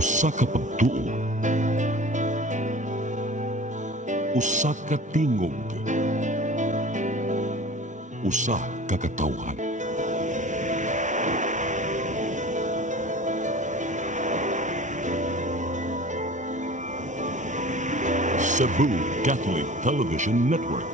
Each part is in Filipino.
Usa ka pagtuo, usa ka tingog, usa ka katawhan. Cebu Catholic Television Network.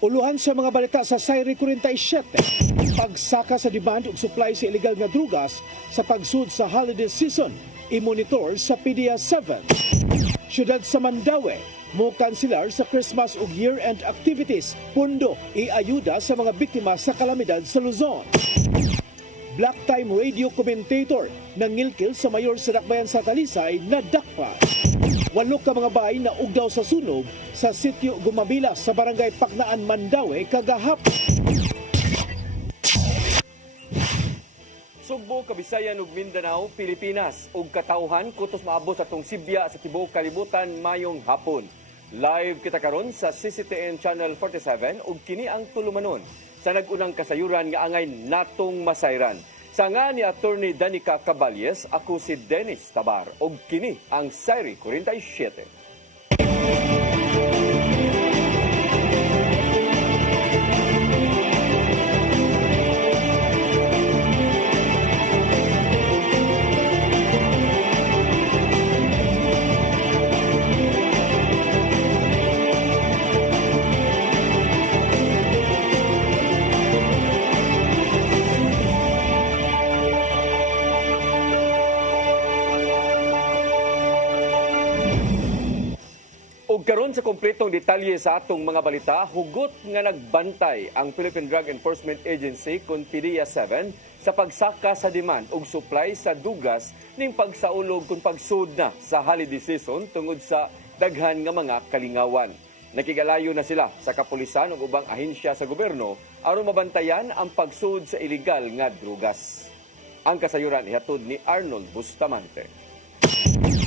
Uluhan sa mga balita sa Sayri 47. Pagsaka sa demand ug supply sa illegal nga drugas sa pagsud sa holiday season, i-monitor sa PDEA 7. Siyudad sa Mandaue, mo-kanselar sa Christmas ug year-end activities, pundo iayuda sa mga biktima sa kalamidad sa Luzon. Black Time radio commentator nangilkil sa mayor sa Dakbayan sa Talisay na dakpa. 8 ka mga bahay na ugdaw sa sunog sa sitio Gumabila sa barangay Paknaan, Mandaue kagahapon. Sugbo, Kabisayan ug Mindanao, Pilipinas ug katawhan kutos maabot sa tong Sibya sa tibuok kalibutan mayong hapon. Live kita karon sa CCTN Channel 47 ug kini ang tulumanon sa nag-unang kasayuran nga angay natong masayran. Sa nga ni Attorney Danica Caballes, ako si Dennis Tabar ug kini ang Sayri 47. Karon sa kompletong detalye sa atong mga balita, hugot nga nagbantay ang Philippine Drug Enforcement Agency kon PDEA 7 sa pagsaka sa demand ug supply sa dugas ning pagsaulog kon pagsud na sa holiday season tungod sa daghan nga mga kalingawan. Nakigalayo na sila sa kapulisan ug ubang ahensya sa gobyerno aron mabantayan ang pagsud sa illegal nga drugas. Ang kasayuran ihatod ni Arnold Bustamante.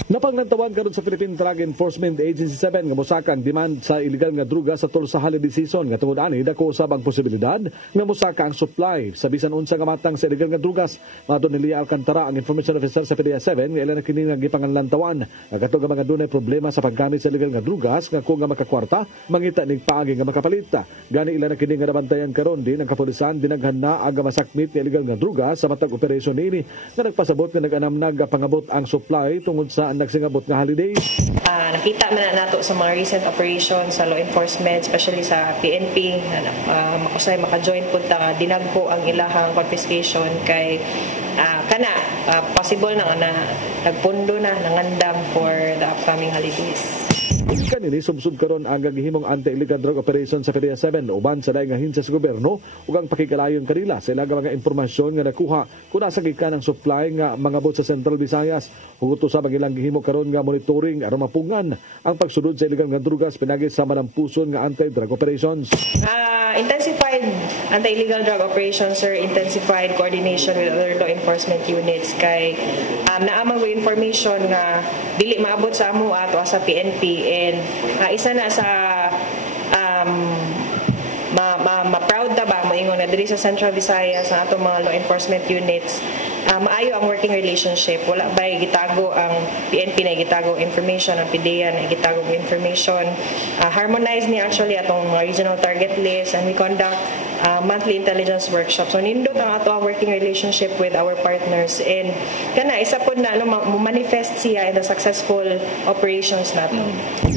Napanglantawan karon sa Philippine Drug Enforcement Agency 7 nga mosaka ang demand sa illegal nga druga sa tol sa holiday season nga tungod ani dako usab ang posibilidad nga mosaka ang supply sa bisan unsa nga matang sa illegal nga drugas. Mato ni Lia Alcantara, ang information officer sa PDEA 7 nga ilan kini nga gipanganlantawan nga kato nga mga dunay problema sa paggamit sa illegal nga drugas nga kung nga makakwarta mangita ning paagi nga makapalita. Gani ilan kini nga nabantayan karon din ang kapulisan dinaghan na aga masakmit nga illegal nga drugas sa matag operasyon niini nga nagpasabot nga nag-anamnag pangabot ang supply tungod sa nagsingabot nga holidays. Nakita man na nato sa mga recent operations sa law enforcement, especially sa PNP, makusay maka-join po ta dinagko ang ilahang confiscation kay possible na nagpundo na nangandam for the upcoming holidays. Kanini sumsud karon ang gagihimong anti-illegal drug operation sa PDEA 7 uban sa daing ahensya sa gobyerno ug ang pakikalayon kanila sa ilaga mga impormasyon nga nakuha kung nasa gikan ang supply nga mga bot sa Central Visayas. Hugot sa ilang gihimo karon nga monitoring aron mapungan ang pagsunod sa illegal nga drugas pinagi sa manampuson nga anti-drug operations. Intensified anti-illegal drug operations, sir, intensified coordination with other law enforcement units kay naamang ko information nga dili maabot sa amo ato sa PNP and isa na sa ma-proud ta ba moingon na diri sa Central Visayas sa atong mga law enforcement units maayo ang working relationship. Wala ba gitago ang PNP na gitago information, ang PDEA na gitago information. Harmonize ni actually atong mga regional target list and we conduct monthly intelligence workshop. So nindot ang ato ang working relationship with our partners and kana isa pod na manifest siya in the successful operations nato.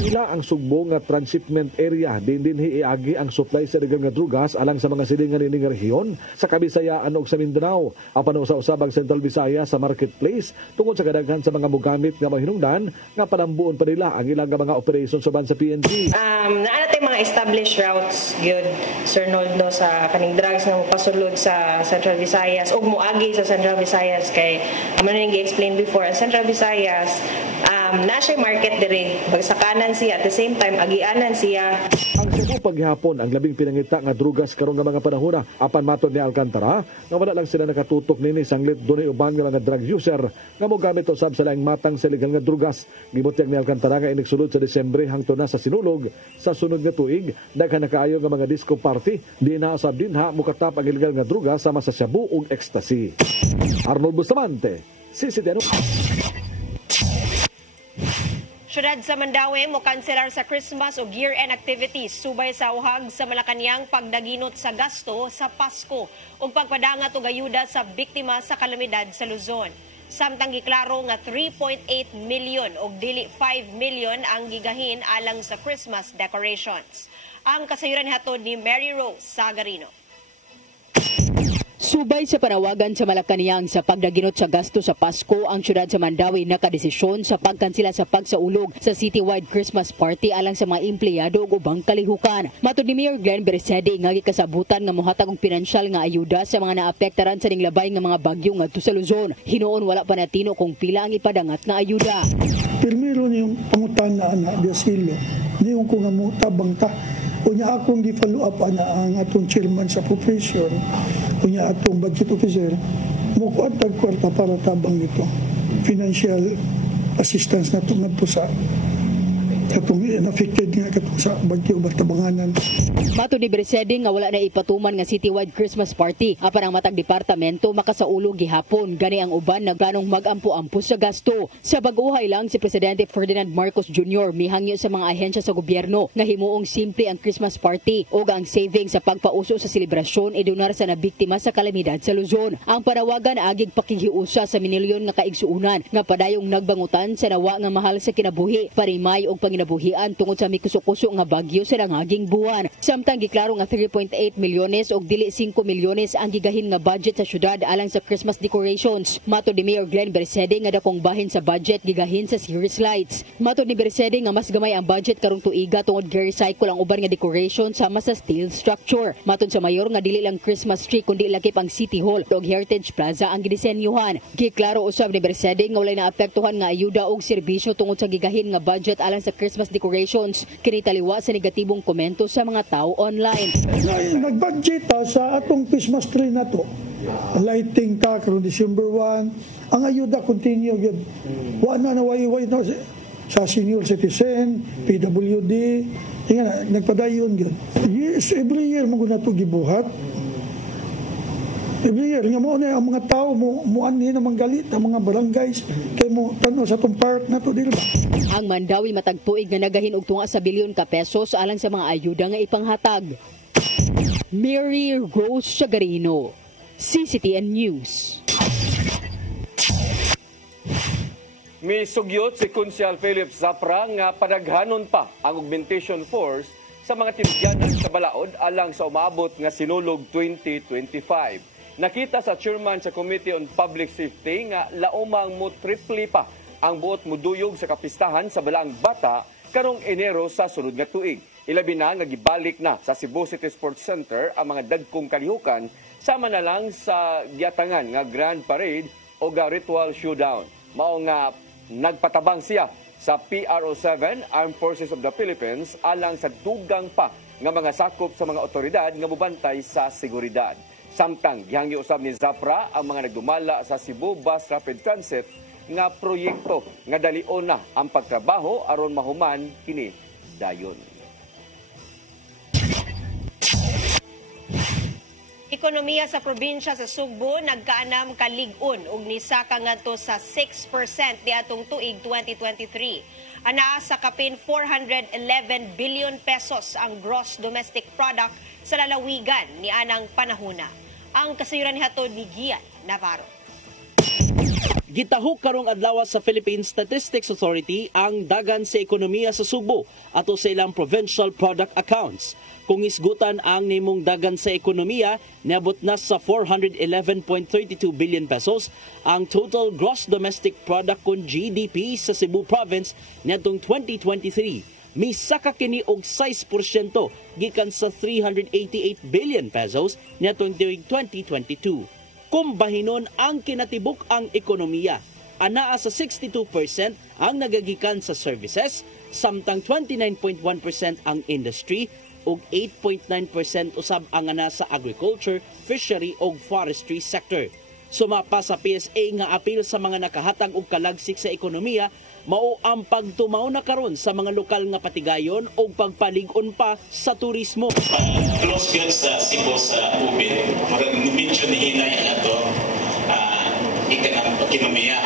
Ila ang sugbo nga transshipment area din hiagi ang supply sa illegal nga drugas alang sa mga silingan ining rehiyon sa Kabisayaan ug sa Mindanao. Apan sa usabang Central Visayas sa marketplace tungod sa kadaghan sa mga mugamit nga mahinungdan nga panambuon pa nila ang ilang mga operations uban sa PNP. Naa natay mga established routes gyud Sir Noldo sa kaning drugs nga mopasulod sa Central Visayas ug moagi sa Central Visayas kay amo na gi-explain before Central Visayas na siya market dire. Bagsakanan siya at the same time agianan siya. Ang Cebu paghihapon ang labing pinangita nga drugas karon nga mga panahona. Apan matod ni Alcantara nga wala lang sila nakatutok nini sanglit dunay uban nga mga drug user nga mogamit usab sa laing matang sa legal nga drugas. Gibutyag ni Alcantara nga inigsulod sa Disyembre hangtod na sa sinulog sa sunod nga tuig daghan na kaayo nga mga disco party di na usab dinha mukatap ang ilegal nga drugas sama sa shabu ug ecstasy. Arnold Bustamante, CCTV. Syudad sa Mandawi mo kanselar sa Christmas o year-end activities subay sa uhag sa Malacañang pagdaginot sa gasto sa Pasko ug pagpadangat og ayuda sa biktima sa kalamidad sa Luzon. Samtang giklaro nga 3.8 million og dili 5 million ang gigahin alang sa Christmas decorations. Ang kasayuran hatod ni Mary Rose Sagarino. Subay sa panawagan sa Malacañang sa pagdaginot sa gasto sa Pasko, ang syudad sa Mandawi nakadesisyon sa pagkansela sa pagsaulog sa citywide Christmas party alang sa mga empleyado ug ubang kalihukan. Matud ni Mayor Glenn Beresede nga gikasabutan nga mohatag og pinansyal nga ayuda sa mga naapektaran sa ninglabay nga mga bagyo ngadto sa Luzon. Hinuon wala pa natino kung pila ang ipadangat nga ayuda. Primero niyong pangutana na di asilo, niyong kung tabang ta. Kunya akong gi-follow up ang atong chairman sa appropriation, kunya atong budget officer, mukuha tagkwarta para tabang nito. Financial assistance na itong nagpusa. Katong affected nga katong sa bagyo batabanganan. Matud ni Beresede nga wala na ipatuman nga citywide Christmas party. Apan ang matag departamento makasaulog gihapon gani ang uban na ganong magampo-ampo sa gasto. Sa bag-uhay lang si Presidente Ferdinand Marcos Jr. mihangyo sa mga ahensya sa gobyerno nga himuong simple ang Christmas party o ang savings sa pagpauso sa selebrasyon idonar sa nabiktima sa kalamidad sa Luzon. Ang panawagan agig pakihiusa sa minilyon nga kaigsuunan nga padayong nagbangutan sa nawa nga mahal sa kinabuhi, parimay og nabuhian tungod sa mikuso-kuso nga bagyo sa nangaging buwan. Samtang giklaro nga 3.8 milyones og dili 5 milyones ang gigahin nga budget sa syudad alang sa Christmas decorations. Matod ni Mayor Glenn Beresede nga dakong bahin sa budget gigahin sa series lights. Matod ni Beresede nga mas gamay ang budget karong tuiga tungod gi-recycle ang uban nga decoration sama sa steel structure. Matod sa mayor nga dili lang Christmas tree kundi lakip ang City Hall ug Heritage Plaza ang gidisenyuhan. Giklaro usab ni Beresede nga walay naapektuhan nga ayuda og serbisyo tungod sa gigahin nga budget alang sa Christmas decorations, kinitaliwa sa negatibong komento sa mga tao online. Nag-budget sa atong Christmas tree na to. Lighting ta karon December 1. Ang ayuda continue gyud. Wa na way na sa senior citizen, PWD, tingnan nagpadayon gyud. Yes, every year mo na to gibuhat. Every year, nga mo na ang mga tao mo anhin ang mga galit ang mga barangays kay mo tanaw sa itong park na to, di ba? Ang Mandawi matagtuig nga nagahin og tunga sa bilyon ka pesos alang sa mga ayuda nga ipanghatag. Mary Rose Sagarino, CCTN News. Misugyot si Kunsyal Philip Zapra nga padaghanon pa ang augmentation force sa mga tinugyanan sa balaod alang sa umabot nga sinulog 2025. Nakita sa chairman sa Committee on Public Safety nga laumang mo triple pa ang buot muduyog sa kapistahan sa Balaang Bata karong Enero sa sunod nga tuig. Ilabi na nga gibalik na sa Cebu City Sports Center ang mga dagkong kalihukan sama na lang sa giatangan nga Grand Parade o ga Ritual Showdown. Mao nga nagpatabang siya sa PRO7 Armed Forces of the Philippines alang sa dugang pa nga mga sakop sa mga otoridad nga mubantay sa seguridad. Samtang gihangyo usab ni Zapra ang mga nagdumala sa Cebu Bus Rapid Transit nga proyekto nga dalion na ang pagtrabaho aron mahuman kini dayon. Ekonomiya sa probinsya sa Sugbo nagkaanam kalig-on ug nisaka ngadto sa 6% niadtong tuig 2023. Anaa sa kapin 411 billion pesos ang gross domestic product sa lalawigan ni anang panahona. Ang kasayuran ni hatod ni Gian Navarro. Gitahok karong adlaw sa Philippine Statistics Authority ang dagan sa ekonomiya sa Sugbo ato sa ilang provincial product accounts. Kung isgutan ang nimong dagan sa ekonomiya, niabot na sa 411.32 billion pesos ang total gross domestic product kun GDP sa Cebu Province niadtong 2023. Misaka kini og 6% gikan sa 388 billion pesos niadtong tuig 2022. Kung bahinon ang kinatibuk ang ekonomiya, anaa sa 62% ang nagagikan sa services, samtang 29.1% ang industry ug 8.9% usab ang ana sa agriculture, fishery ug forestry sector. Sumapa sa PSA nga apil sa mga nakahatag og kalagsik sa ekonomiya mao ang pagtumaw na karon sa mga lokal nga patigayon ug pagpalig-on pa sa turismo. Close yun sa Cebu sa ubin, medyo nihinay ato ekonomiya.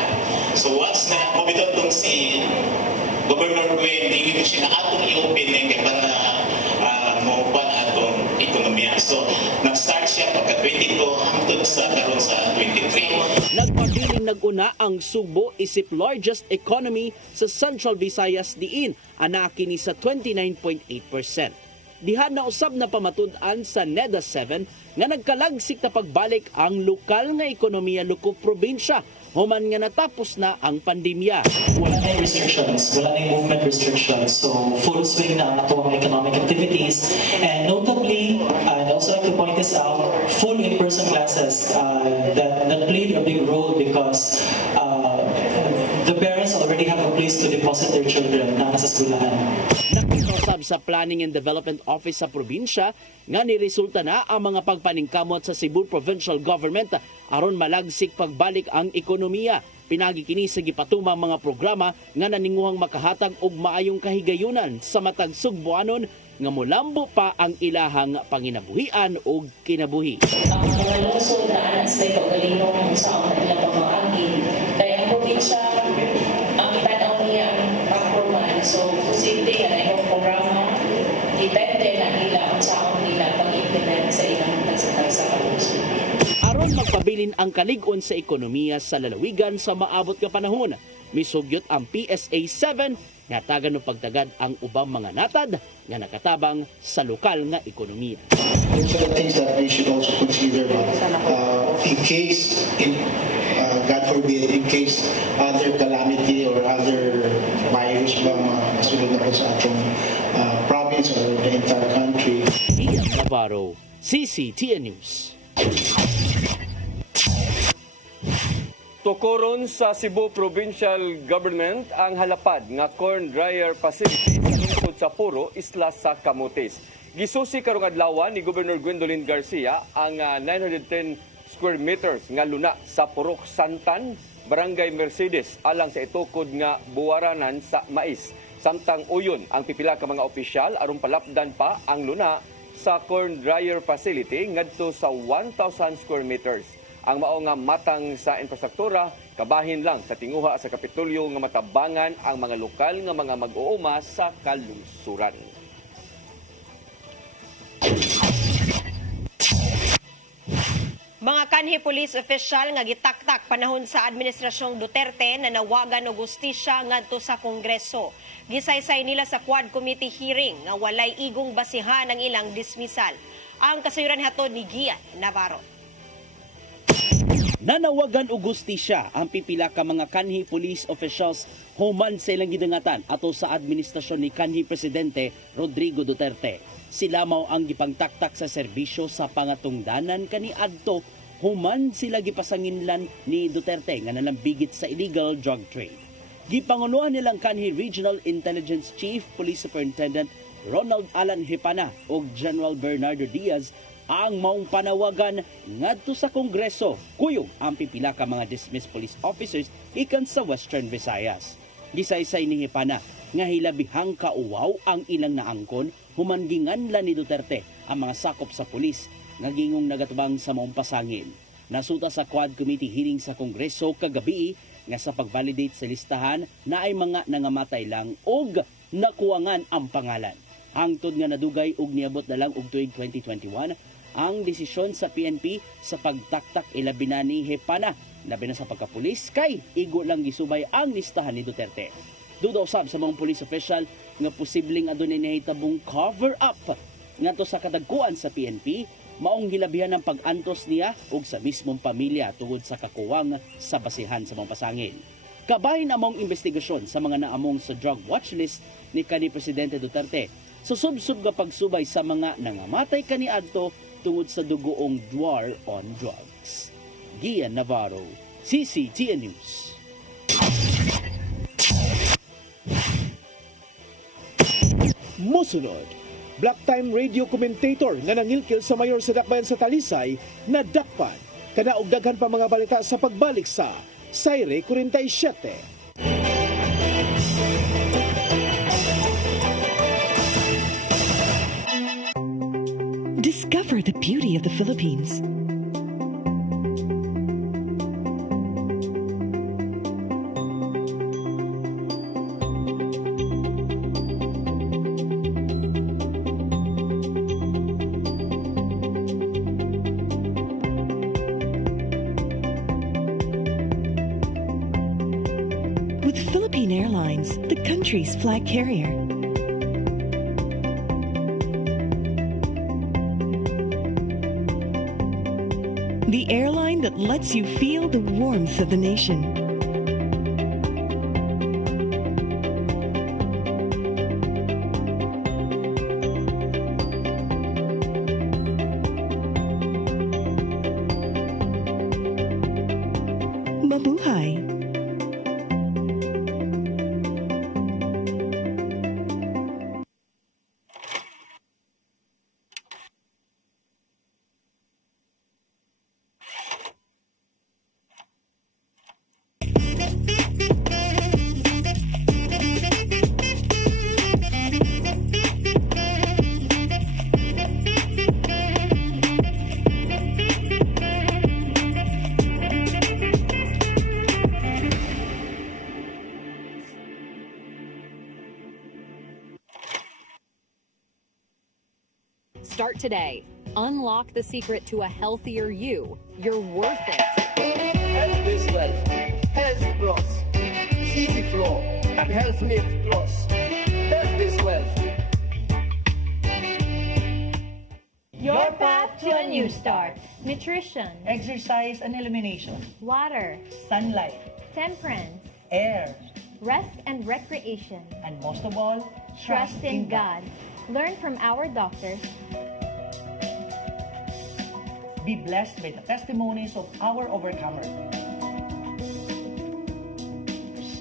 So once na mabitaw tong si Governor Gwen, hindi siya na atong i-open para maupan atong ekonomiya. So nag-start siya pagka-22 hangtod sa karon sa 23. Nagpabiling naguna ang Subo isip largest economy sa Central Visayas diin, ana kini sa 29.8%. Diha na usab na pamatud-an sa NEDA 7 nga nagkalagsik na pagbalik ang lokal nga ekonomiya lukop probinsya human nga natapos na ang pandemya. Wala na restrictions, wala na movement restrictions. So full swing na ang atong economic activities. And notably, I'd also like to point this out, full in-person classes that played a big role because the parents already have a place to deposit their children na nasa skulahan. Nakikusab sa Planning and Development Office sa probinsya nga niresulta na ang mga pagpaningkamot sa Cebu Provincial Government aron malagsik pagbalik ang ekonomiya. Pinagi kini sa gipatumang mga programa nga naninguhang makahatag og maayong kahigayunan sa matag Sugboanon nga molambo pa ang ilahang panginabuhian og kinabuhi. Ang mga lungsod na anak sa pagalinong sa ilang pamangkin kaya ang probinsya ang itanaw niya ang pagproman. So posible nga na yung programa depende na nila ang saon nila pag-implement sa ilang nagsakay sa kaluso. Aron magpabilin ang kalig-on sa ekonomiya sa lalawigan sa maabot nga panahon, misugyot ang PSA 7 nga tagan ng pagtagad ang ubang mga natad nga nakatabang sa lokal nga ekonomiya. Those are the things that we should also consider in case, God forbid, in case other calamity or other virus ba masunod na po sa atong province or the entire country. Ian Navarro, CCTN News. Tukuron sa Cebu Provincial Government ang halapad nga corn dryer facility sa lungsod sa Puro, isla sa Camotes. Gisusi karong adlaw ni Governor Gwendolyn Garcia ang 910 square meters nga luna sa Purok Santan, Barangay Mercedes alang sa itukod nga buwaranan sa mais. Samtang uyon ang pipila ka mga opisyal aron palapdan pa ang luna sa corn dryer facility ngadto sa 1,000 square meters. Ang mao nga matang sa infrastruktura kabahin lang sa tinguha sa Kapitolyo nga matabangan ang mga lokal nga mga mag-uuma sa kalungsuran. Mga kanhi police official nga gitaktak panahon sa administrasyong Duterte na nawagan og hustisya ngadto sa Kongreso. Gisaysay nila sa Quad Committee hearing nga walay igong basihan ang ilang dismissal. Ang kasayuran hatod ni Gian Navarro. Nanawagan og hustisya ang pipila ka mga kanhi police officials human sa ilang gidangatan ato sa administrasyon ni kanhi Presidente Rodrigo Duterte. Sila mao ang gipangtaktak sa serbisyo sa pangatungdanan kaniadto human sila gipasanginlan ni Duterte nga nalambigit sa illegal drug trade. Gipangunuhan nilang kanhi Regional Intelligence Chief Police Superintendent Ronald Alan Hipana ug General Bernardo Diaz ang maong panawagan ngadto sa Kongreso kuyog ang pipila ka mga dismissed police officers ikan sa Western Visayas. Gisaysay ni Hipana nga hilabihang kauwaw ang ilang naangkon human ginganlan ni Duterte ang mga sakop sa pulis nga gingong nagatubang sa maong pasangin. Nasuta sa Quad Committee hearing sa Kongreso kagabi nga sa pag-validate sa listahan na ay mga nangamatay lang og nakuwangan ang pangalan. Hangtod nga nadugay og niabot na lang og tuig 2021 ang desisyon sa PNP sa pagtaktak ilabi na ni Hipana labi na sa pagkapulis kay igo lang gisubay ang listahan ni Duterte. Duda usab sa mga police official nga posibleng adunay nahitabong cover up ngadto sa kadagkuan sa PNP maong hilabihan ng pag-antos niya ug sa mismong pamilya tungod sa kakuwang sa basihan sa mga pasangin. Kabahin among investigasyon sa mga naamong sa drug watch list ni kanhi Presidente Duterte. Susub-sub nga pagsubay sa mga nangamatay kaniadto tungod sa dugoong war on drugs. Gian Navarro, CCTN News. Musunod, Black Time radio commentator nga nangilkil sa mayor sa dakbayan sa Talisay na dakpan kana og daghan pa mga balita sa pagbalik sa Sayre 47. Discover the beauty of the Philippines. With Philippine Airlines, the country's flag carrier. The airline that lets you feel the warmth of the nation. Mabuhay! Start today. Unlock the secret to a healthier you. You're worth it. Health is wealth. Health Plus. Easy Flow and Health Lift Plus. Health is wealth. Your path to a new start. Nutrition. Exercise and elimination. Water. Sunlight. Temperance. Air. Rest and recreation. And most of all, Trust in God. Learn from our doctors. Be blessed by the testimonies of our overcomers.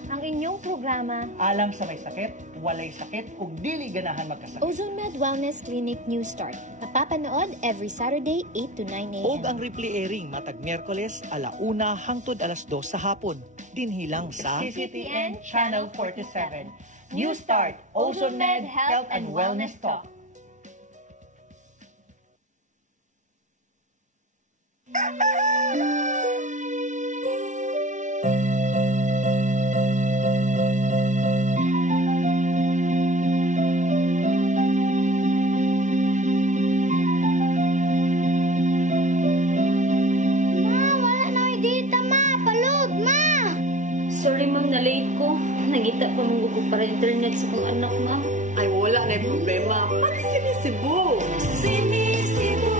Ang inyong programa, Alam sa may sakit, walay sakit, ug dili ganahan magkasakit. Ozone Med Wellness Clinic New Start. Napapanood every Saturday 8 to 9 a.m. Og ang replay airing matag Miyerkules 1:00 hangtod 2:00 sa hapon. Dinhilang sa CCTN Channel 47. New Start, Ozone Med Health and Wellness Talk. Sorry ma'am, na-late ko. Nangita pa mong ko para internet sa kong anak ma'am. Ay, wala na yung problema. Mag-Sinisibu! Sinisibu,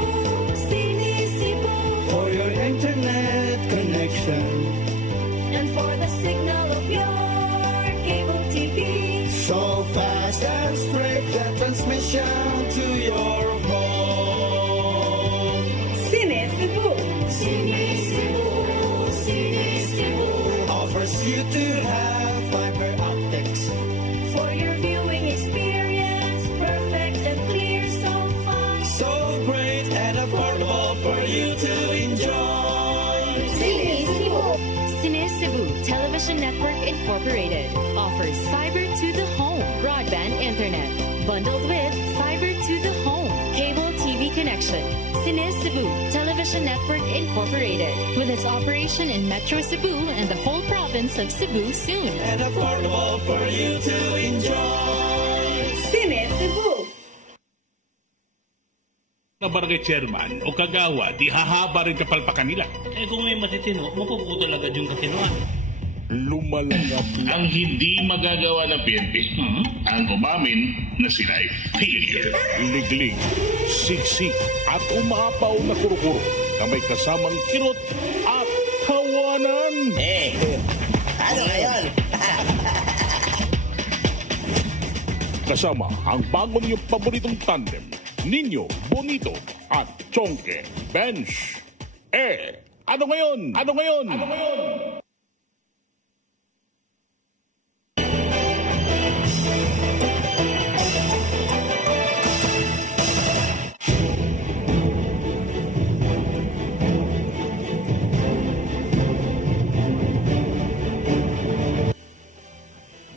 Sinisibu. For your internet connection. And for the signal of your cable TV. So fast and straight the transmission to your home. Sinisibu! Sinisibu, Sinisibu. Offers you to have fiber optics. For your viewing experience, perfect and clear so far. So great and affordable for you to enjoy. Sinisibu. Sinisibu Television Network Incorporated offers fiber to the home broadband internet bundled with fiber to the home cable TV connection. Sinisibu Television Network Incorporated with its operation in Metro Cebu and the whole province of Cebu soon. And affordable for you to enjoy. Sinisibu. Na barangay chairman o kagawa, di hahaba rin kapalpakan nila. Eh kung may matitino, mapuputo agad yung kakinuan. Lumalangap ang hindi magagawa ng PNP. Ang umamin na sila ay failure. Liglig, siksik at umapaw na kuro-kuro na may kasamang kirot at tawanan. Ano ngayon? Kasama ang bagong niyong paboritong tandem, Nino Bonito at Chonke Bench. Ano ngayon? Ano ngayon? Ano ngayon?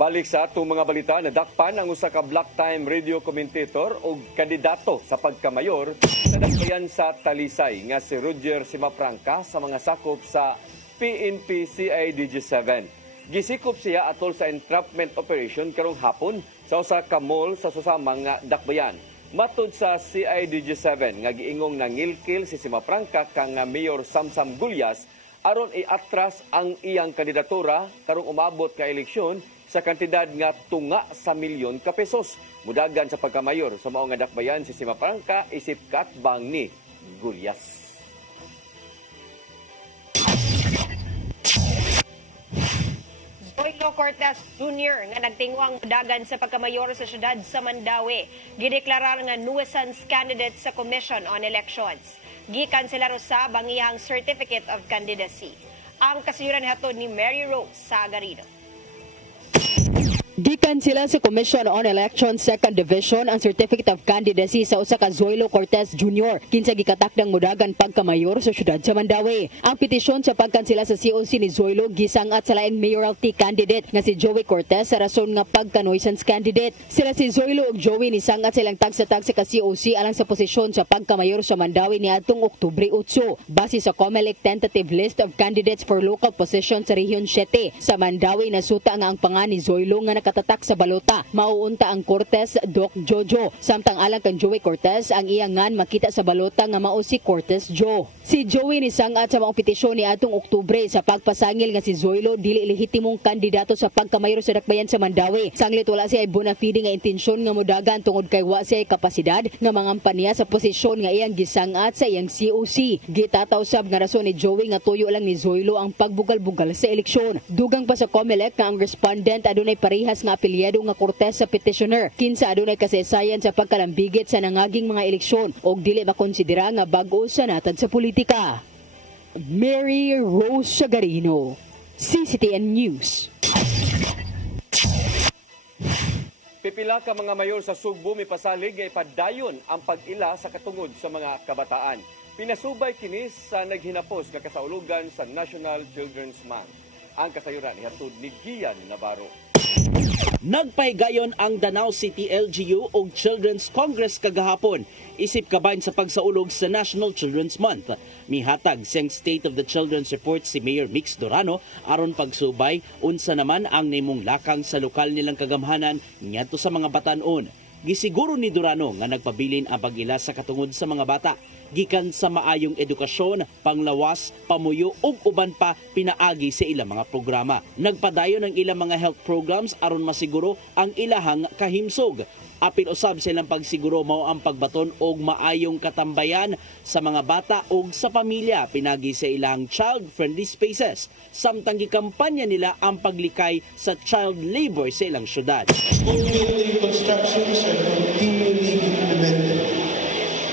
Balik sa atong mga balita, nadakpan ang usa ka black time radio commentator o kandidato sa pagkamayor sa dakbayan sa Talisay nga si Roger Simapranca sa mga sakop sa PNP CIDG-7. Gisikop siya atol sa entrapment operation karong hapon sa usa ka mall sa susamang nga dakbayan. Matud sa CIDG-7 nga giingong nangilkil si Simapranca kang Mayor Samsam Gulyas aron iatras ang iyang kandidatura karong umabot ka eleksyon sa kantidad nga tunga sa milyon ka pesos. Mudagan sa pagkamayor sa mao nga dakbayan si Simapranca isip katbang ni Gulyas. Zoilo Cortez Jr. nga nagtingwang mudagan sa pagkamayor sa syudad sa Mandaue, gideklarar nga nuisance candidate sa Commission on Elections. Gikanselar sa bangihang Certificate of Candidacy. Ang kasayuran hatod ni Mary Rose Sagarino. Gikan sila sa Commission on Elections 2nd Division ang Certificate of Candidacy sa usa ka Zoilo Cortez Jr. kinsa gikatakdang mudagan pagkamayor sa syudad sa Mandaue. Ang petisyon sa pagkansela sa COC ni Zoilo gisangat sa laing mayoralty candidate nga si Joey Cortez sa rason nga pagka-nuisance candidate. Sila si Zoilo ug Joey ni sangat silang tagsa-tagsa ka COC alang sa posisyon sa pagkamayor sa Mandaue niadtong Oktubre 8 base sa COMELEC tentative list of candidates for local position sa Region 7. Sa Mandaue nasuta nga ang pangan ni Zoilo nga katatak sa balota. Mauunta ang Cortez Doc Jojo. Samtang alang kan Joey Cortez, ang iyangan makita sa balota nga mao si Cortez Joe. Si Joey ni sangat sa mga petisyon ni atong Oktubre sa pagpasangil nga si Zoilo dili lehitimong kandidato sa pagkamayor sa dakbayan sa Mandaue. Sanglit wala siya ay bona fide nga intensyon nga mudagan tungod kay wa siya kapasidad nga mangampanya sa posisyon nga iyang gisangat sa iyang COC. Gitataw sab nga rason ni Joey nga tuyo lang ni Zoilo ang pagbugal-bugal sa eleksyon. Dugang pa sa COMELEC nga ang respondent adunay parehas nga apelyado nga Cortez sa petitioner. Kinsa adunay kasaysayan sa pagkalambigit sa nangaging mga eleksyon og dili makonsidera nga bag-o sa natad sa politika. Mary Rose Sagarino, CCTN News. Pipila ka mga mayor sa Sugbo mipasalig nga ipadayon ang pag-ila sa katungod sa mga kabataan. Pinasubay kini sa naghinapos nga kasaulugan sa National Children's Month. Ang kasayuran ihatod ni Gian Navarro. Nagpahigayon ang Danao City LGU o Children's Congress kagahapon isip kabahin sa pagsaulog sa National Children's Month. Mihatag siyang State of the Children's Report si Mayor Mix Dorano aron pagsubay unsa naman ang nimong lakang sa lokal nilang kagamhanan ngadto sa mga batan-on. Gisiguro ni Dorano nga nagpabilin ang pag-ila sa katungod sa mga bata gikan sa maayong edukasyon, panglawas, pamuyo ug uban pa pinaagi sa ilang mga programa. Nagpadayon ang ilang mga health programs aron masiguro ang ilahang kahimsog. Apil usab silang pagsiguro mao ang pagbaton og maayong katambayan sa mga bata ug sa pamilya pinagi sa ilang child-friendly spaces. Samtang gikampanya nila ang paglikay sa child labor sa ilang syudad. Building constructions are continually implemented.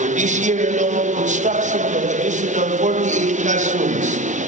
For this year alone, construction of additional 48 classrooms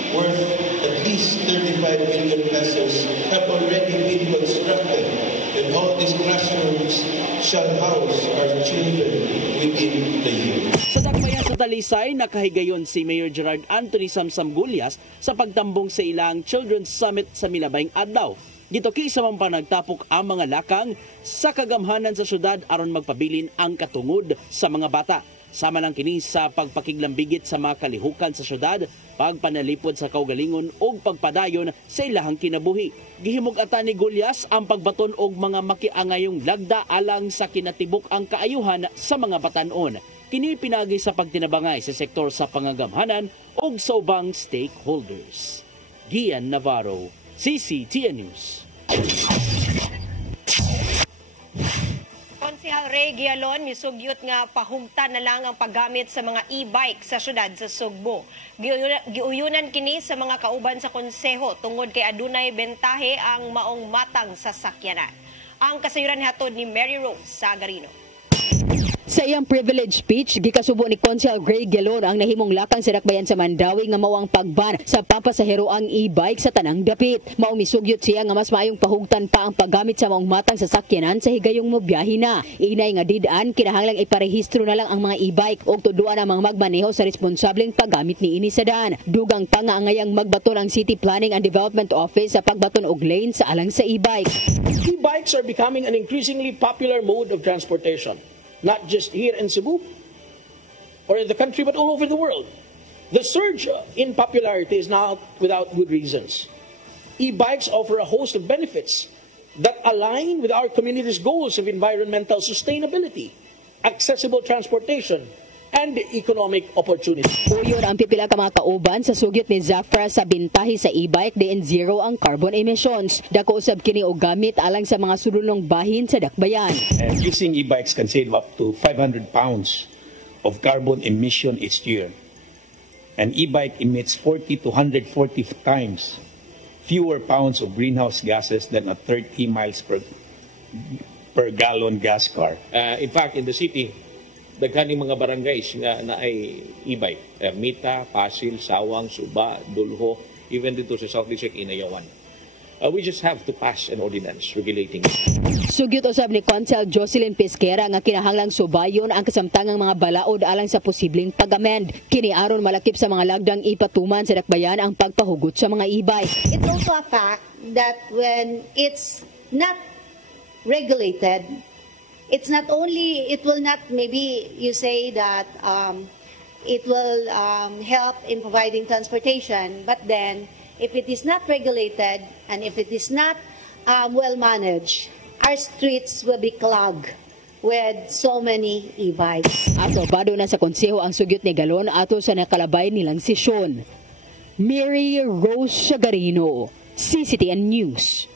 worth at least 35 million pesos have already been constructed, and all these classrooms shall house our children within the year. Sa dakbayan sa Talisay, nakahigayon si Mayor Gerard Anthony Samsam Gulyas sa pagtambong sa ilang Children's Summit sa Milabayng adlaw. Gitoki sa mga panagtapok ang mga lakang sa kagamhanan sa syudad aron magpabilin ang katungod sa mga bata. Sama lang kini sa pagpakiglambigit sa mga kalihukan sa syudad, pagpanalipod sa kaugalingon o pagpadayon sa ilahang kinabuhi. Gihimug-atan ni Gulyas ang pagbaton og mga makiangayong lagda alang sa kinatibok ang kaayuhan sa mga batan-on. Kini pinagi sa pagtinabangay sa sektor sa pangagamhanan o sa ubang stakeholders. Gian Navarro, CCTN News. Konsehal Ray Gialon misugyot nga pahugtan na lang ang paggamit sa mga e-bike sa syudad sa Sugbo. Giuyunan kini sa mga kauban sa konseho tungod kay adunay bentahe ang maong matang sasakyanan. Ang kasayuran hatod ni Mary Rose Sagarino. Sa iyang privilege speech, gikasubo ni Consel Gray Gelon ang nahimong lakang sa dakbayan sa Mandawi nga mao ang pagban sa papasahero ang e-bike sa tanang dapit. Mao misugyot siya nga mas maayong pahugtan pa ang paggamit sa maong matang sasakyanan sa higayong mobiyahe na. Inay nga didaan, kinahanglang iparehistro na lang ang mga e-bike o tuduan ang mga magmaneho sa responsableng paggamit ni ini sa daan. Dugang pa nga angayang magbaton ang City Planning and Development Office sa pagbaton og lane sa alang sa e-bike. E-bikes are becoming an increasingly popular mode of transportation. Not just here in Cebu or in the country, but all over the world. The surge in popularity is not without good reasons. E-bikes offer a host of benefits that align with our community's goals of environmental sustainability, accessible transportation, and economic opportunity. Uyon ang pipila ka mga kauban sa sugyot ni Zafra sa bintahi sa e-bike diin zero ang carbon emissions. Dako usab kini og gamit alang sa mga sulunong bahin sa dakbayan. And using e-bikes can save up to 500 pounds of carbon emission each year. An e-bike emits 40 to 140 times fewer pounds of greenhouse gases than a 30 miles per gallon gas car. In fact, in the city, daghaning mga barangays na ay e-bike. Mita, Pasil, Sawang, Suba, Dulho, even dito sa South District, Inayawan. We just have to pass an ordinance regulating it. Sugyot usab ni Consel Jocelyn Pesquera nga kinahanglang subayon ang kasamtangang mga balaod alang sa posibleng pag-amend. Kini aron malakip sa mga lagdang ipatuman sa dakbayan ang pagpahugot sa mga e-bike. It's also a fact that when it's not regulated, it's not only, it will not, maybe you say that it will help in providing transportation, but then if it is not regulated and if it is not well managed, our streets will be clogged with so many e-bikes. Aprobado na sa konseho ang sugyot ni Galon ato sa nakalabay nilang sesyon. Mary Rose Shagarino, CCTN News.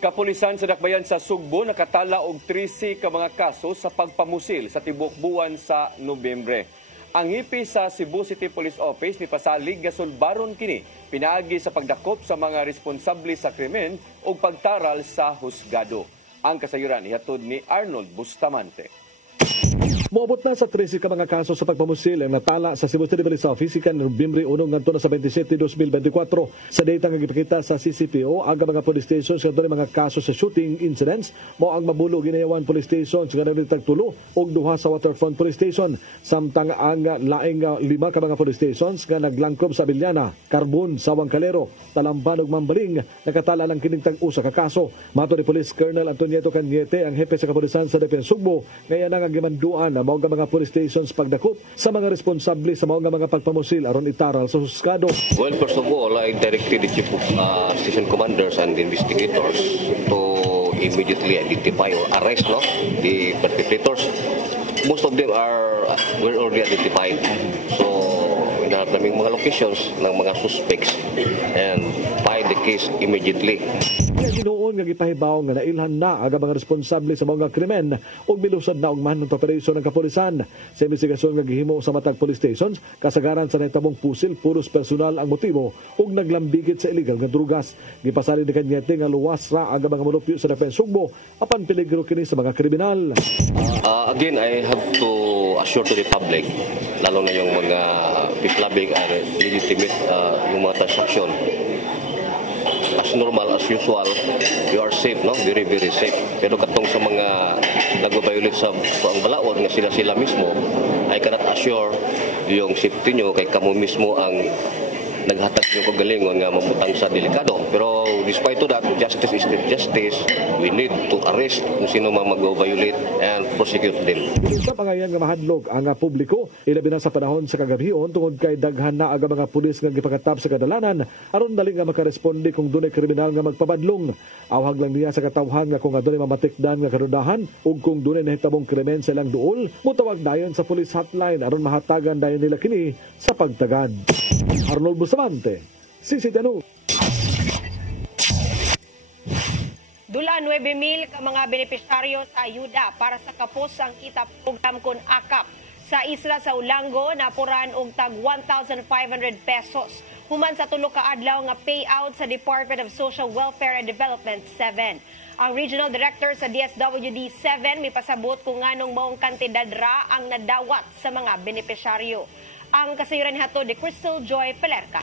Kapulisan sa dakbayan sa Sugbo nakatala og 13 ka mga kaso sa pagpamusil sa tibok buwan sa Nobyembre. Ang hipi sa Cebu City Police Office ni pasalig gasulbaron kini pinaagi sa pagdakop sa mga responsable sa krimen ug pagtaral sa husgado. Ang kasayuran ihatod ni Arnold Bustamante. Moabot na sa 13 ka mga kaso sa pagpamusil ang natala sa Cebu City Police Office ikan Nobyembre 1 ngadto na sa 27, 2024. Sa data nga gipakita sa CCPO, aga mga police stations nga doon mga kaso sa shooting incidents mo ang Mabulo Ginayawan Police Station nga nalitag 3 ug 2 sa Waterfront Police Station. Samtang ang laing 5 ka mga police stations nga naglangkob sa Abiliana, Carbon, Sawang Calero, Talamban ug Mambaling nakatala lang kining tag-usa ka kaso. Mato ni Police Colonel Antonieto Cañete, ang hepe sa kapulisan sa Depensa Sugbo, ngayon nga gimanduan na mao nga mga police stations pagdakop sa mga responsable sa mga pagpamusil aron itaral sa husgado. Well, first of all, I directed the chief of station commanders and investigators to immediately identify or arrest the perpetrators. Most of them were already identified. So, hinahanap namin mga locations ng mga suspects and file the case immediately. Ginoon nga gipahibaw nga nailhan na ang mga responsable sa mga krimen ug milusad na og manhunt operation ng kapulisan. Sa investigasyon nga gihimo sa matag police stations, kasagaran sa nahitabong pusil, puros personal ang motibo ug naglambigit sa illegal nga drugas. Gipasalin ni Cañete nga luwas ra ang mga manupyo sa Depensa Sugbo apan peligro kini sa mga kriminal. Again, I have to assure to the public, lalo na yung mga pislabing legitimate yung mga transaction. As normal, as usual, you are safe, very, very safe. Pero katong sa mga nag-violate sa ang balaod nga sila mismo, I cannot assure yung safety nyo kay kamo mismo ang naghatag yung kagalingon nga mamutang sa delikado. Pero despite to that, justice is the justice. We need to arrest kung sino mang mag-violate and prosecute them. Sa pangayan nga mahadlok ang publiko, ilabi na sa panahon sa kagabion tungod kay daghan na aga mga pulis nga gipakatap sa kadalanan aron dali nga makaresponde kung dunay kriminal nga magpabadlong. Awhag lang niya sa katawhan nga kung adunay mamatikdan nga karudahan ug kung dunay nahitabong krimen sa ilang duol, mutawag dayon sa police hotline aron mahatagan dayon nila kini sa pagtagad. Arnold Bustamante, CCTN News. Dula 9,000 ka mga benepisyaryo sa ayuda para sa kapos ang kita program kon AKAP sa isla sa Ulango napuran og tag 1,500 pesos human sa tulo ka adlaw nga payout sa Department of Social Welfare and Development 7. Ang Regional Director sa DSWD-7 may pasabot kung nganong maong kantidad ra ang nadawat sa mga benepisyaryo. Ang kasayuran hato ni Crystal Joy Pelerca.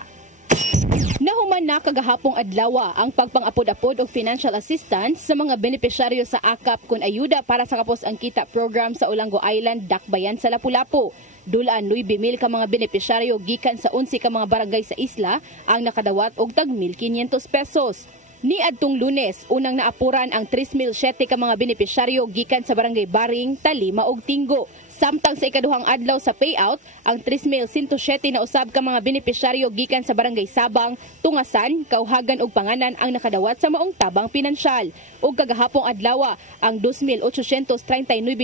Nahuman na kagahapong adlaw ang pagpang-apod-apod og financial assistance sa mga benepisyaryo sa AKAP kun ayuda para sa kapos ang kita program sa Olango Island, Dakbayan sa Lapu-Lapu. Dulaan 9,000 ka mga benepisyaryo gikan sa 11 ka mga barangay sa isla ang nakadawat og tag 1,500 pesos. Niadtong Lunes, unang naapuran ang 3,007 ka mga benepisyaryo gikan sa barangay Baring, Talima ug Tinggo. Samtang sa ikaduhang adlaw sa payout, ang 3,107 na usab ka mga benepisyaryo gikan sa barangay Sabang, Tungasan, Kauhagan ug Panganan ang nakadawat sa maong tabang pinansyal. Ug kagahapong adlaw, ang 2,839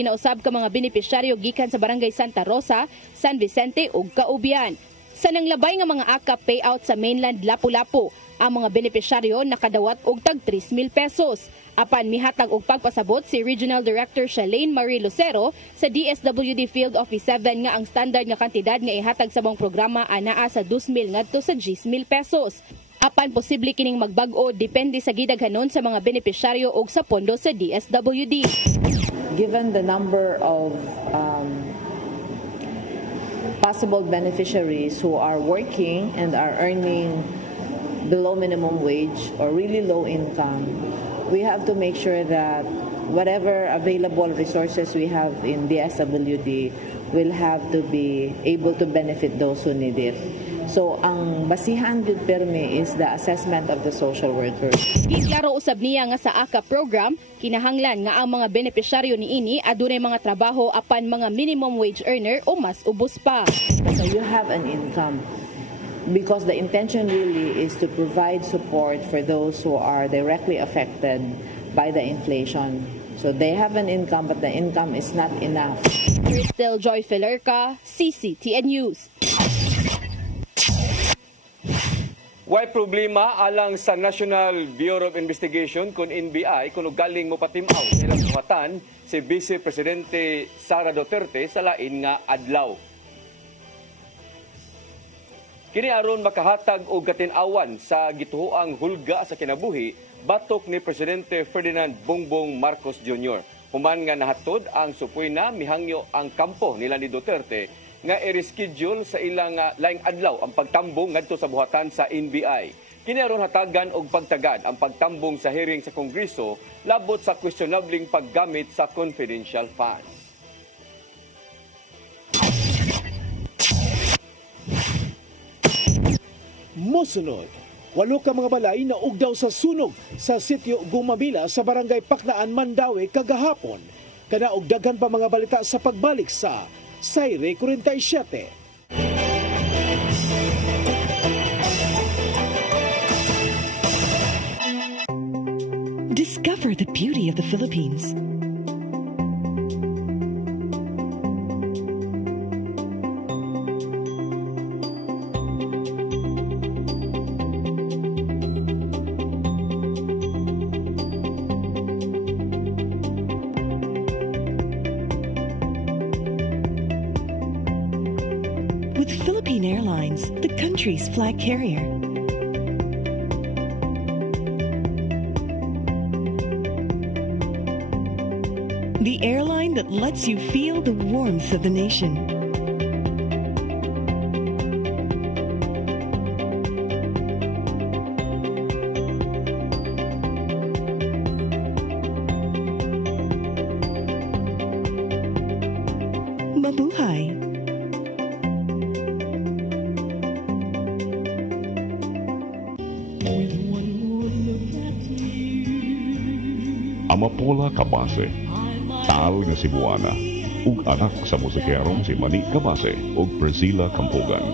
na usab ka mga benepisyaryo gikan sa barangay Santa Rosa, San Vicente ug Kaubian. Sa nanglabay nga mga AKAP payout sa mainland Lapu-Lapu, ang mga benepisyaryo nakadawat og tag 3,000 pesos. Apan mihatag og pagpasabot si Regional Director Shalane Marie Lucero sa DSWD Field Office 7 nga ang standard nga kantidad nga ihatag sa mong programa anaa sa 2,000 ngadto sa 10,000 pesos. Apan posible kining magbag-o depende sa gidaghanon sa mga benepisyaryo og sa pondo sa DSWD. Given the number of possible beneficiaries who are working and are earning below minimum wage or really low income, we have to make sure that whatever available resources we have in DSWD will have to be able to benefit those who need it. So, ang basihan gud permi is the assessment of the social workers. Giklaro usab niya nga sa AKAP program, kinahanglan nga ang mga benepisyaryo niini adunay mga trabaho apan mga minimum wage earner o mas ubos pa. So, you have an income. Because the intention really is to provide support for those who are directly affected by the inflation. So they have an income, but the income is not enough. Crystal Joy Pelerca, CCTN News. Way problema alang sa National Bureau of Investigation kung NBI kung galing mo patimaw silang suhatan si Vice Presidente Sara Duterte sa lain nga adlaw. Kini aron makahatag og katin-awan sa gituoang hulga sa kinabuhi batok ni Presidente Ferdinand Bongbong Marcos Jr. Human nga nahatod ang supoy na mihangyo ang kampo nila ni Duterte nga i-reschedule sa ilang laing adlaw ang pagtambong ngadto sa buhatan sa NBI. Kini aron hatagan og pagtagad ang pagtambong sa hearing sa Kongreso labot sa questionabling paggamit sa confidential funds. Mosunod, 8 ka mga balay na ugdaw sa sunog sa sitio Gumabila sa barangay Paknaan, Mandaue kagahapon. Kana og daghan pa mga balita sa pagbalik sa Sayre 47. Discover the beauty of the Philippines. With Philippine Airlines, the country's flag carrier. The airline that lets you feel the warmth of the nation. Mabuhay! Amapola Cabase, tal nga Cebuana, ug anak sa musikerong si Mani Cabase ug Priscilla Campogan.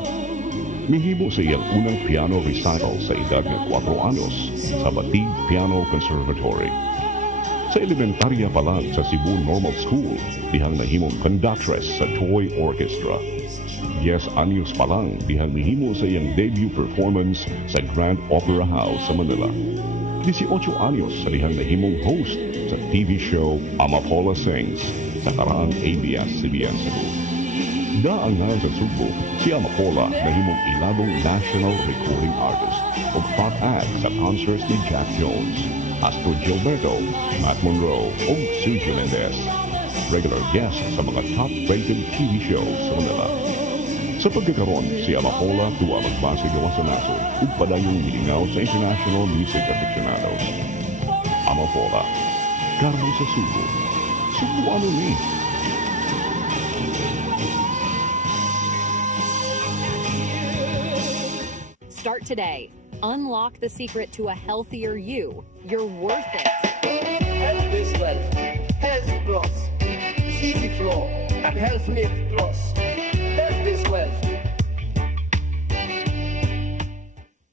Mihimo sa iyang unang piano recital sa edad ng 4 anyos sa Batig Piano Conservatory. Sa elementarya pa lang sa Cebu Normal School, dihang nahimong conductress sa Toy Orchestra. 10 anyos pa lang dihang mihimo sa iyang debut performance sa Grand Opera House sa Manila. 18 anyos sa dihang nahimong host sa TV show Amapola Sings sa karaang ABS-CBN Cebu. Daangan sa Subo, si Amapola nahimong ilabong national recording artist o top act sa concerts ni Jack Jones. Astro Gilberto, Matt Monroe ug Sergio Mendez. Regular guest sa mga top-rated TV shows sa Manila. Sa pagkakaroon, si Amapola tuwa magbase gawa sa nasod ug padayong milingaw sa international music aficionados. Amapola, karang sa Subo. Subuano ni. Start today. Unlock the secret to a healthier you. You're worth it. Health is wealth. Health Plus. Easy Flow and Health Lift Plus. Health is wealth.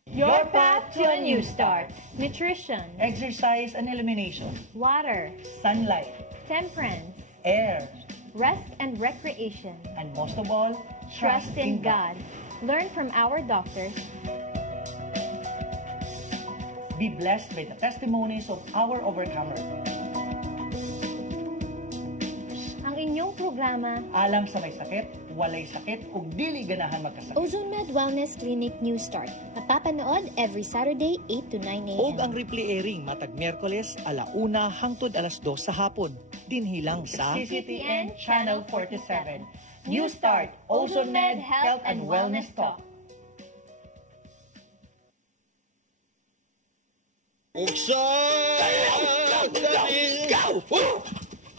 Your path to a new start. Nutrition, Exercise and elimination. water, Sunlight. temperance, Air. rest and recreation. And most of all, Trust in God. Learn from our doctors. Be blessed by the testimonies of our overcomer. Ang inyong programa, Alam sa may sakit, walay sakit, ug dili ganahan magkasakit. Ozone Med Wellness Clinic New Start. Mapapanood every Saturday 8 to 9 a.m. Og ang replay airing matag Miyerkules 1:00 hangtod 2:00 sa hapon. Dinhilang sa CCTN Channel 47. New Start, Ozone Med Health and Wellness Talk.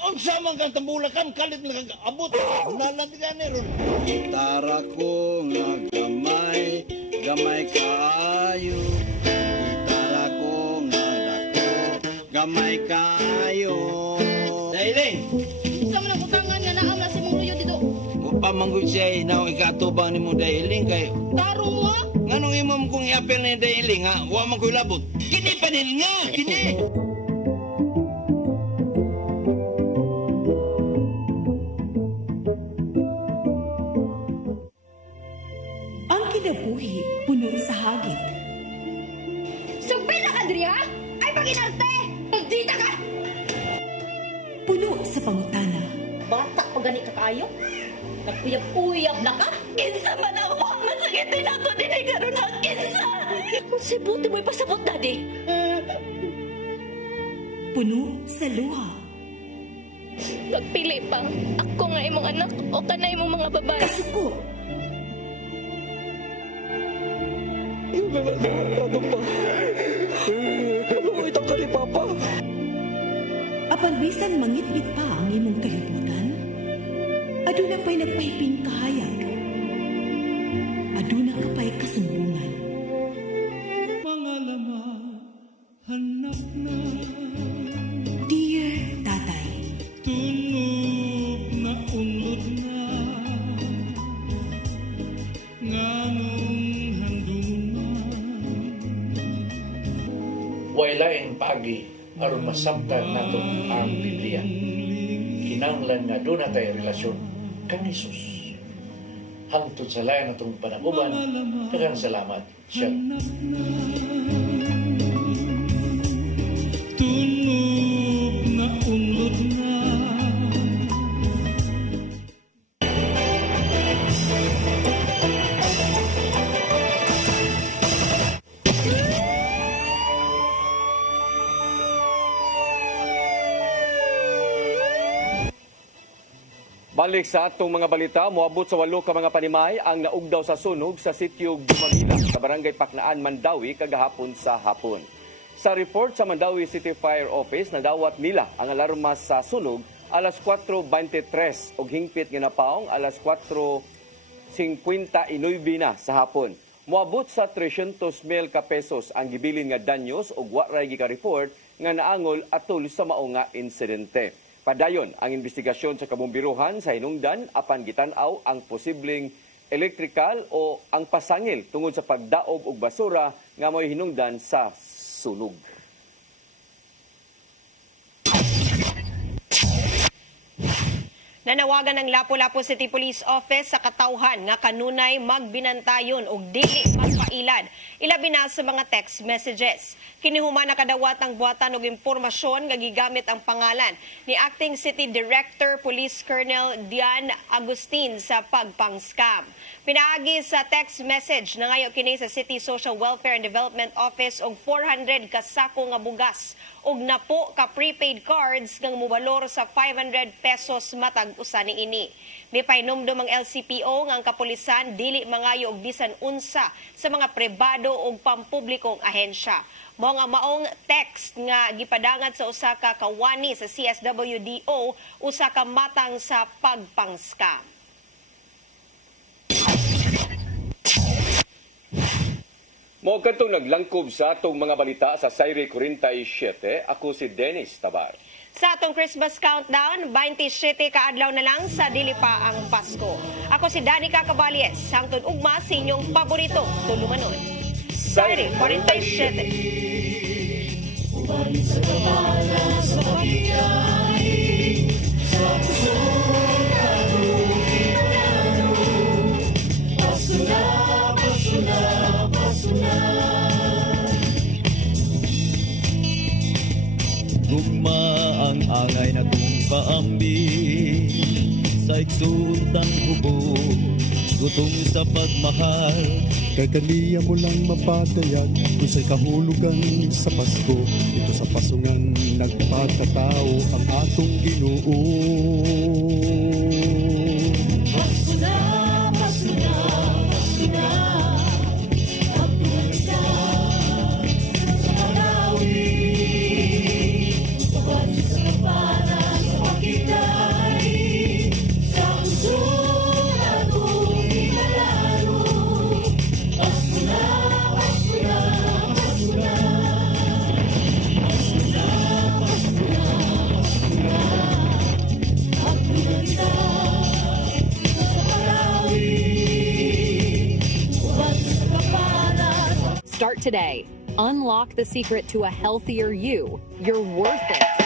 Unsa man kang tambulakan kalit nagabot nalandigan ni ron. Gitara ko nga gamay, gamay kaayo. Gitara ko nga dako, gamay kaayo. Dailing. Sa man ang utangan nga naam na si mong luyo dito. Pamanggoy siya na ikatubang ni mo Dailing kay. Tarong mo? Nganong imong kung iapel ni Dailing ha? Wa man ko'y labot. Kini panil nga, kini. Ang kinabuhi puno sa hagit. Sugpil na ka, Dria! Ay, pag-inalte! Magdita ka! Puno sa pangutana. Bata pa gani ka kayo? Nagkuyap-uyap na ka? Kinsa man ang mga sakitin nato din ay karoon na kinsa! Kung si buti mo'y pasabot, Daddy! Puno sa luha. Pagpili pang ako nga imong anak o kana imong mga babae. Kasuko. Ano pa? Ano mo itong kalipapa? Apan bisan mangit-ngit pa ang imong kalibutan, aduna pa'y nagpahiping kahayag. Aduna ka pa'y kasumbungan. Mga lama, hanap na. Dear Tatay, Tunog na unlod na. Nganong handungan na. Wailaing pagi aron masabtan nato ang Biblia. Kinahanglan nga doon natay relasyon kang Hesus. Hangtod sa layan natong panaguban, daghang salamat. Shalom. Tunog na unlod na. Balik sa atong mga balita, moabot sa 8 ka mga panimay ang naugdaw sa sunog sa sitio Gumagila sa barangay Paknaan, Mandawi kagahapon sa hapon. Sa report sa Mandawi City Fire Office, nadawat nila ang alarma sa sunog alas 4:23 ug hingpit nga napaong alas 4:59 na sa hapon. Moabot sa 300,000 ka pesos ang gibilin nga danyos ug wa ray gika-report nga naangol atol sa mao nga insidente. Padayon ang investigasyon sa kabombiruhan sa hinungdan apan gitan-aw ang posibleng electrical o ang pasangil tungod sa pagdaob og basura nga mo'y hinungdan sa sunog. Nanawagan ng Lapu-Lapu City Police Office sa katawhan nga kanunay magbinantayon og dili magpailad, ilabi na sa mga text messages. Kinihuman nakadawat ang buhatan og impormasyon nga gigamit ang pangalan ni Acting City Director Police Colonel Dian Agustin sa pagpang-scam. Pinaagi sa text message na ngayo kini sa City Social Welfare and Development Office og 400 ka sako nga bugas ug napo ka prepaid cards nga mubalor sa 500 pesos matag usa niini. Mipainomdom ang LCPO nga ang kapulisan dili mangayo og bisan unsa sa mga pribado ug pampublikong ahensya. Mao nga maong text nga gipadangat sa usa ka kawani sa CSWDO usa ka matang sa pagpang-scam. Mo kadtong naglangkob sa atong mga balita sa Sayre 47, ako si Dennis Tabay. Sa atong Christmas countdown, 27 kaadlaw na lang sa dili pa ang Pasko. Ako si Danica Caballes, hangtod ugma sa inyong paborito tulumanon. Sayre 47. Gugma ang angay na kong kaambi sa iksuntang hubo, gutom sa pagmahal. Kay kaniya mo lang mapatayag kung sa'y kahulugan sa Pasko. Ito sa pasungan nagpagkatao ang atong Ginoo. Pasko na, Pasko na, Pasko na. Start today. Unlock the secret to a healthier you. You're worth it.